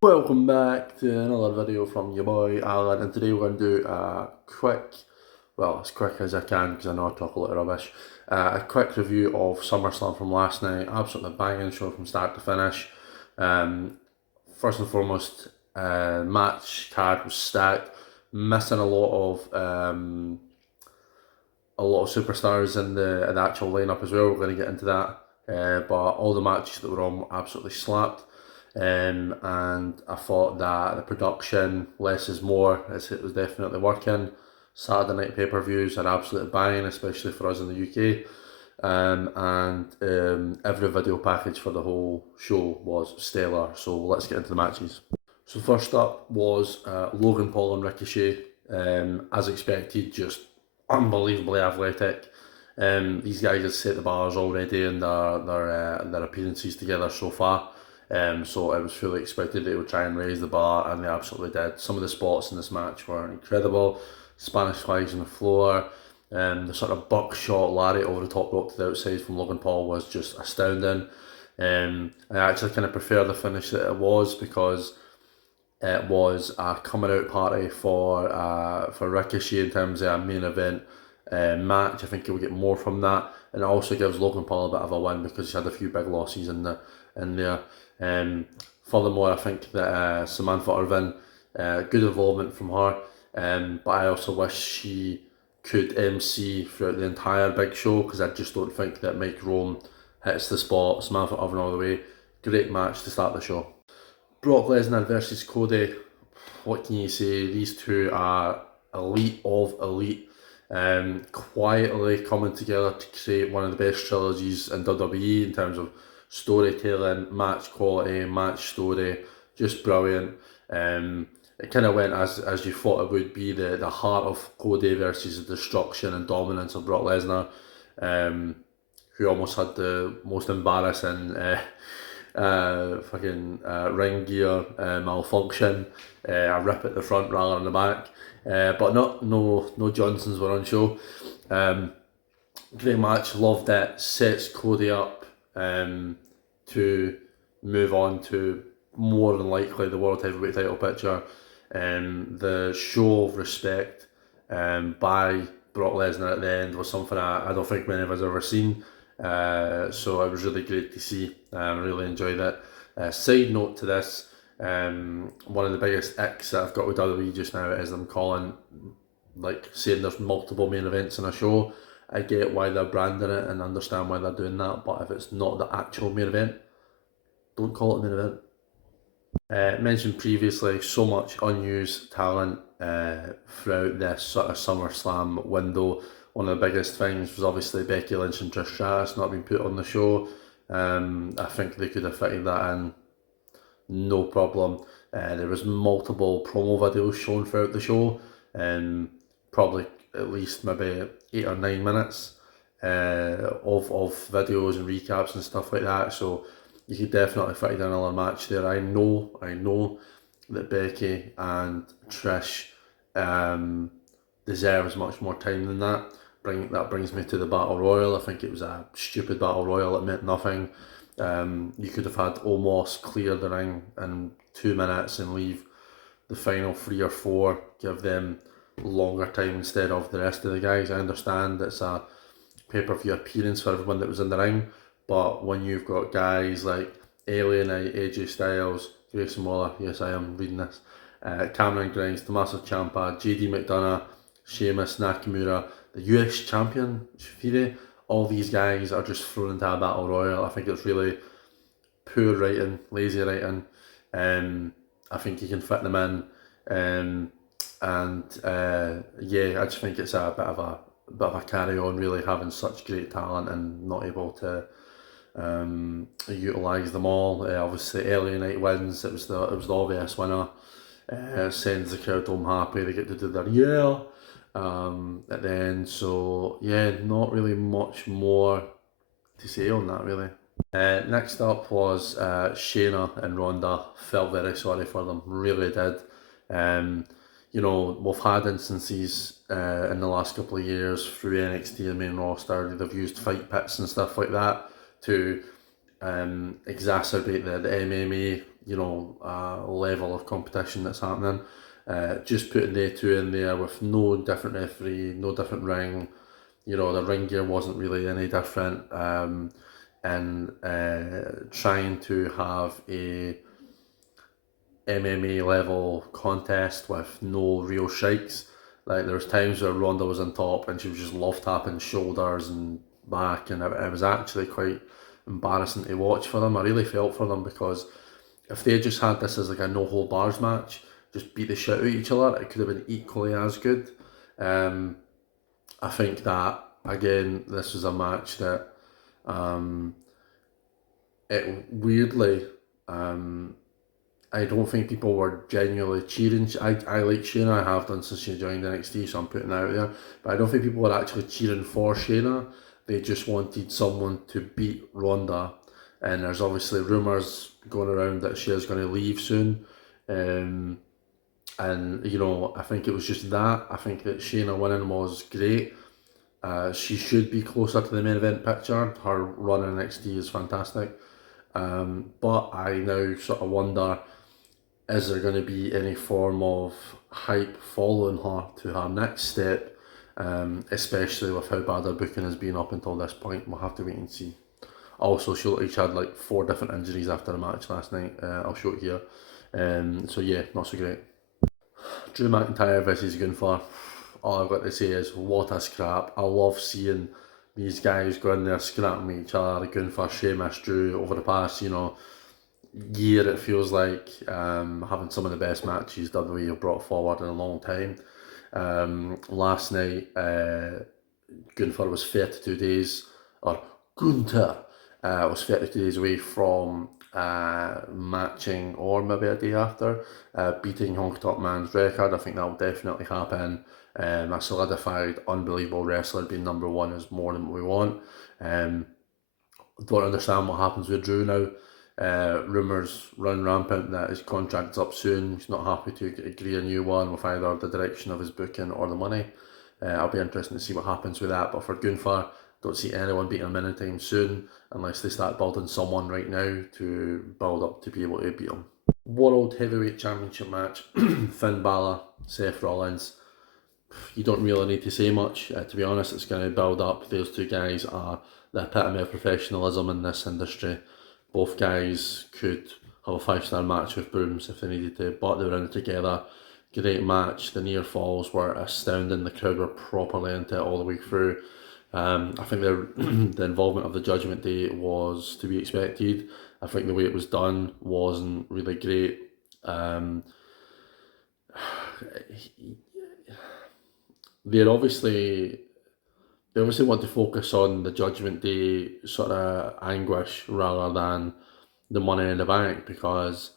Welcome back to another video from your boy Alan, and today we're going to do a quick, well, as quick as I can because I know I talk a lot of rubbish, a quick review of SummerSlam from last night. Absolutely banging show from start to finish. First and foremost, match card was stacked, missing a lot of superstars in the actual lineup as well. We're going to get into that, but all the matches that were on were absolutely slapped. And I thought that the production, less is more, it was definitely working. Saturday night pay-per-views are absolutely banging, especially for us in the UK. Every video package for the whole show was stellar. So let's get into the matches. So first up was Logan Paul and Ricochet. As expected, just unbelievably athletic. These guys have set the bars already in their appearances together so far. So it was fully expected they would try and raise the bar, and they absolutely did. Some of the spots in this match were incredible. Spanish flags on the floor, the sort of buckshot Larry over the top rope to the outside from Logan Paul was just astounding. I actually kind of prefer the finish that it was, because it was a coming out party for Ricochet in terms of a main event match. I think he'll get more from that, and it also gives Logan Paul a bit of a win because he had a few big losses in there. Furthermore, I think that Samantha Irvin, good involvement from her, but I also wish she could MC throughout the entire big show, because I just don't think that Mike Rome hits the spot. Samantha Irvin all the way. Great match to start the show. Brock Lesnar versus Cody. What can you say? These two are elite of elite. Quietly coming together to create one of the best trilogies in WWE in terms of storytelling, match quality, match story, just brilliant. It kind of went as you thought it would be, the heart of Cody versus the destruction and dominance of Brock Lesnar, who almost had the most embarrassing ring gear malfunction, a rip at the front rather than the back, but no Johnsons were on show. Great match, loved it. Sets Cody up to move on to more than likely the World Heavyweight title picture. The show of respect by Brock Lesnar at the end was something I don't think many of us have ever seen. So it was really great to see. Really enjoyed it. Side note to this, one of the biggest icks that I've got with WWE just now is them saying there's multiple main events in a show. I get why they're branding it and understand why they're doing that, but if it's not the actual main event, don't call it a main event. Mentioned previously, so much unused talent throughout this sort of SummerSlam window. One of the biggest things was obviously Becky Lynch and Trish Stratus not being put on the show. I think they could have fitted that in no problem. There was multiple promo videos shown throughout the show, probably at least maybe 8 or 9 minutes of videos and recaps and stuff like that. So you could definitely fit in another match there. I know that Becky and Trish deserves much more time than that. That brings me to the Battle Royal. I think it was a stupid Battle Royal. It meant nothing. You could have had Omos clear the ring in 2 minutes and leave the final 3 or 4, give them longer time instead of the rest of the guys. I understand it's a pay-per-view appearance for everyone that was in the ring, but when you've got guys like Alien, AJ Styles, Grayson Waller, yes I am reading this, Cameron Grimes, Tommaso Ciampa, JD McDonough, Sheamus, Nakamura, the US champion, Shafiri, all these guys are just thrown into a battle royal. I think it's really poor writing, lazy writing. I think you can fit them in, yeah, I just think it's a bit of a carry on, really, having such great talent and not able to utilise them all. Obviously, LA Knight wins. It was the obvious winner. Sends the crowd home happy. They get to do their at the end. So yeah, not really much more to say on that, really. Next up was Shayna and Ronda. Felt very sorry for them, really did. We've had instances in the last couple of years through NXT and main roster. They've used fight pits and stuff like that to exacerbate the MMA, level of competition that's happening. Just putting they two in there with no different referee, no different ring. The ring gear wasn't really any different. And trying to have a MMA level contest with no real strikes. Like there was times where Ronda was on top and she was just love tapping shoulders and back, and it was actually quite embarrassing to watch for them. I really felt for them because if they just had this as like a no hold bars match, just beat the shit out of each other, it could have been equally as good. I think that again, this was a match that it weirdly. I don't think people were genuinely cheering. I like Shayna, I have done since she joined NXT, so I'm putting that out there. But I don't think people were actually cheering for Shayna. They just wanted someone to beat Ronda. And there's obviously rumours going around that she is going to leave soon. And, I think it was just that. I think that Shayna winning was great. She should be closer to the main event picture. Her run in NXT is fantastic. But I now sort of wonder, is there going to be any form of hype following her to her next step, especially with how bad her booking has been up until this point? We'll have to wait and see. Also, she looked like she had like 4 different injuries after the match last night. I'll show it here. So yeah, not so great. Drew McIntyre versus Gunther. All I've got to say is what a scrap. I love seeing these guys go in there scrapping with each other. Gunther, Sheamus, Drew over the past, year. It feels like having some of the best matches WWE have brought forward in a long time. Last night, Gunther was 32 days, or Gunther was 32 days away from matching, or maybe a day after, beating Honky Tonk Man's record. I think that will definitely happen. A solidified, unbelievable wrestler being number one is more than what we want. Don't understand what happens with Drew now. Rumours run rampant that his contract's up soon. He's not happy to agree a new one with either the direction of his booking or the money. I'll be interested to see what happens with that. But for Gunther, don't see anyone beating him anytime soon unless they start building someone right now to build up to be able to beat him. World Heavyweight Championship match, Finn Balor, Seth Rollins. You don't really need to say much, to be honest. It's going to build up. Those two guys are the epitome of professionalism in this industry. Both guys could have a 5-star match with brooms if they needed to, but they were in it together. Great match. The near falls were astounding. The crowd were properly into it all the way through. I think the involvement of the Judgment Day was to be expected. I think the way it was done wasn't really great. They obviously want to focus on the Judgment Day sort of anguish rather than the Money in the Bank, because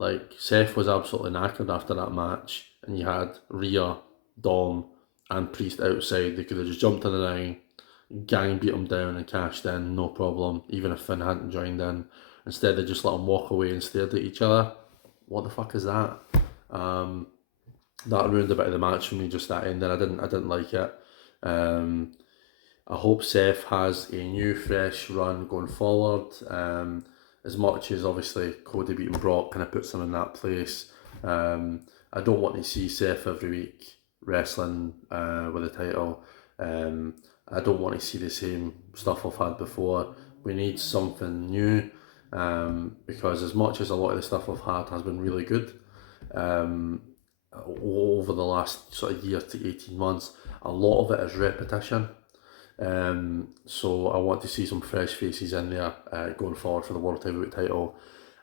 like Seth was absolutely knackered after that match, and you had Rhea, Dom, and Priest outside. They could have just jumped in the ring, gang beat him down and cashed in, no problem, even if Finn hadn't joined in. Instead they just let them walk away and stared at each other. What the fuck is that? That ruined a bit of the match for me, just that ending. I didn't like it. I hope Seth has a new fresh run going forward. As much as obviously Cody beating Brock kind of puts him in that place. I don't want to see Seth every week wrestling with a title. I don't want to see the same stuff I've had before. We need something new, because as much as a lot of the stuff I've had has been really good, over the last sort of year to 18 months, a lot of it is repetition. So I want to see some fresh faces in there going forward for the World Heavyweight title.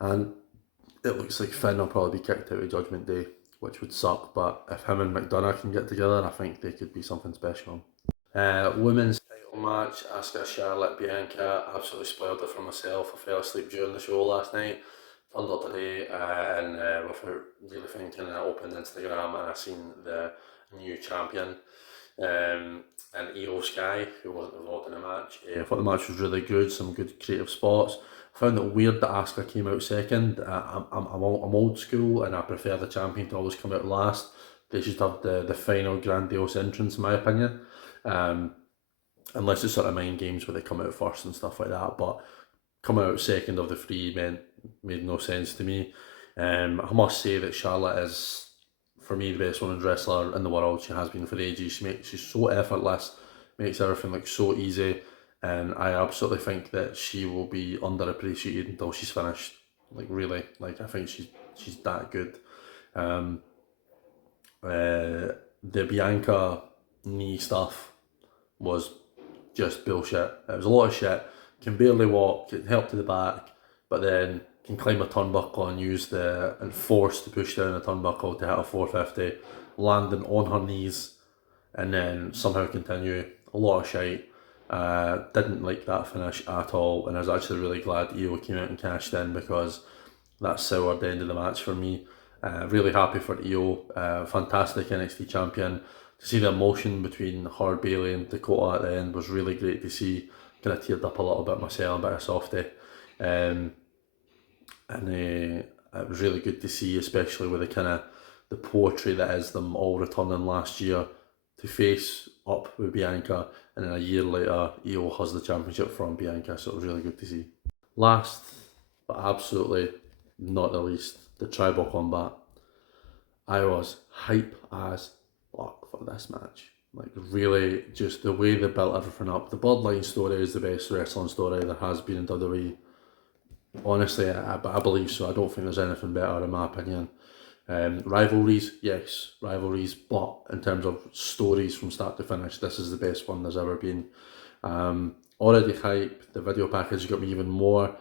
And it looks like Finn will probably be kicked out of Judgment Day, which would suck, but if him and McDonough can get together, I think they could be something special. Women's title match, Asuka, Charlotte, Bianca. Absolutely spoiled it for myself. I fell asleep during the show last night. Turned up today and without really thinking, I opened Instagram and I seen the new champion, and Io Sky, who wasn't involved in the match. I thought the match was really good, some good creative spots. I found it weird that Asuka came out second. I'm old school and I prefer the champion to always come out last. They should have the final grandiose entrance, in my opinion. Unless it's sort of mind games where they come out first and stuff like that. But coming out second of the three made no sense to me. I must say that Charlotte is, for me, the best women's wrestler in the world. She has been for ages. She's so effortless, makes everything look so easy, and I absolutely think that she will be underappreciated until she's finished. Like really, like I think she's that good. Um, the Bianca knee stuff was just bullshit. It was a lot of shit. Can barely walk, can help to the back, but then can climb a turnbuckle and use and force to push down a turnbuckle to hit a 450, landing on her knees, and then somehow continue. A lot of shite. Didn't like that finish at all, and I was actually really glad Io came out and cashed in because that soured the end of the match for me. Really happy for Io, fantastic NXT champion. To see the emotion between her, Bailey, and Dakota at the end was really great to see. Kind of teared up a little bit myself, a bit of softy. Um, and it was really good to see, especially with the poetry that is them all returning last year to face up with Bianca, and then a year later, Io has the championship from Bianca, so it was really good to see. Last, but absolutely not the least, the tribal combat. I was hype as fuck for this match. Like really, just the way they built everything up. The Bloodline story is the best wrestling story there has been in WWE. Honestly, I believe so. I don't think there's anything better in my opinion. Rivalries, yes, rivalries, but in terms of stories from start to finish, this is the best one there's ever been. Already hype. The video package got me even more.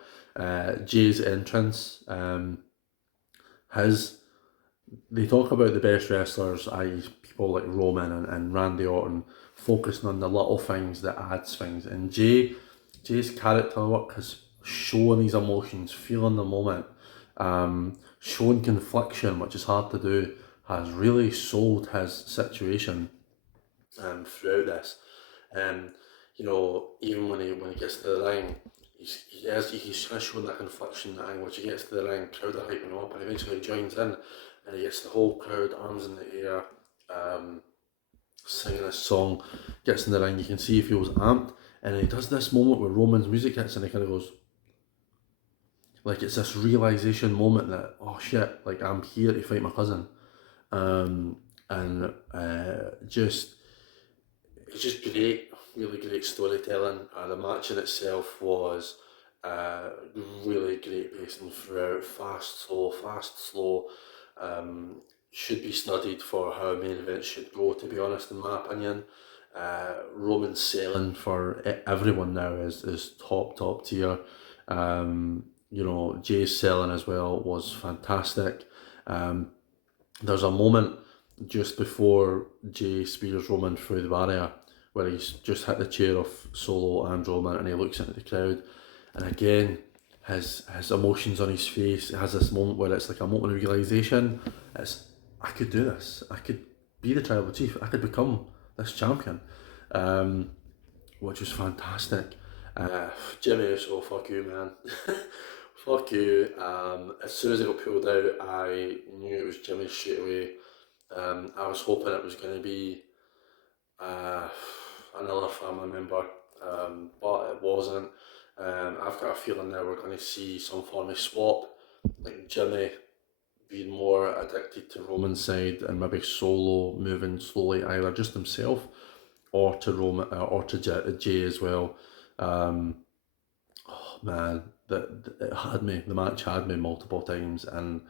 Jay's entrance, his they talk about the best wrestlers, i.e. people like Roman and Randy Orton, focusing on the little things that adds things. And Jay's character work has shown his emotions, feeling the moment, showing confliction, which is hard to do, has really sold his situation throughout this. Um, even when he gets to the ring, he's kind of showing that confliction, that angle. Once he gets to the ring, crowd are hyping him up, and eventually he joins in, and he gets the whole crowd arms in the air, singing this song. Gets in the ring, you can see he feels amped, and he does this moment where Roman's music hits, and he kind of goes, like it's this realization moment that, oh shit, like I'm here to fight my cousin, and just it's just great, really great storytelling. The match in itself was really great pacing throughout, fast, slow. Um, should be studied for how main events should go, to be honest, in my opinion. Roman selling for everyone now is top tier. Jay's selling as well was fantastic. There's a moment just before Jay spears Roman through the barrier where he's just hit the chair of Solo and Roman, and he looks into the crowd, and again his emotions on his face. It has this moment where it's like a moment of realization. It's, I could do this. I could be the tribal chief. I could become this champion, which was fantastic. Jimmy Uso, fuck you, man. Fuck you. As soon as he got pulled out, I knew it was Jimmy straight away. I was hoping it was going to be another family member, but it wasn't. I've got a feeling now we're going to see some form of swap, like Jimmy being more addicted to Roman's side, and maybe Solo moving slowly either just himself or to Roman or to Jay as well. Oh man, the match had me multiple times, and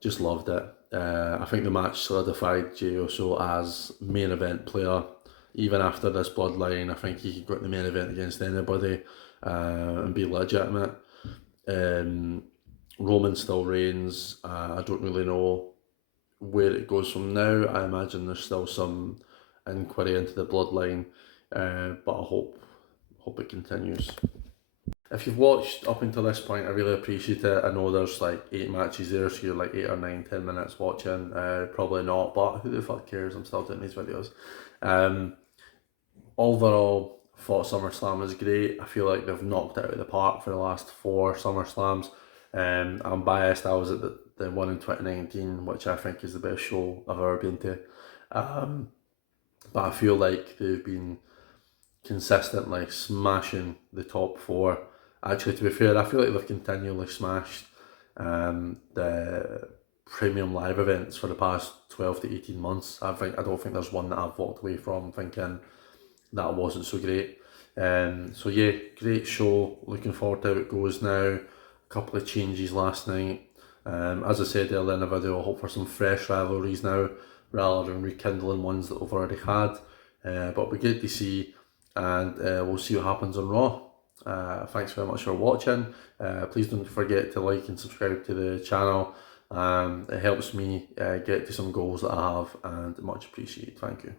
just loved it. I think the match solidified Jey Uso as main event player. Even after this bloodline, I think he could go to the main event against anybody and be legitimate. Roman still reigns. I don't really know where it goes from now. I imagine there's still some inquiry into the bloodline, but I hope it continues. If you've watched up until this point, I really appreciate it. I know there's like 8 matches there, so you're like 8 or 9, 10 minutes watching. Probably not, but who the fuck cares? I'm still doing these videos. Overall, thought SummerSlam was great. I feel like they've knocked it out of the park for the last 4 SummerSlams. I'm biased. I was at the one in 2019, which I think is the best show I've ever been to. But I feel like they've been consistently smashing the top 4. Actually, to be fair, I feel like they've continually smashed the premium live events for the past 12 to 18 months. I don't think there's one that I've walked away from thinking that wasn't so great. So yeah, great show. Looking forward to how it goes now. A couple of changes last night. As I said earlier in the video, I hope for some fresh rivalries now rather than rekindling ones that we've already had. But it'll be great to see, and we'll see what happens on Raw. Thanks very much for watching. Please don't forget to like and subscribe to the channel. It helps me get to some goals that I have, and much appreciated. Thank you.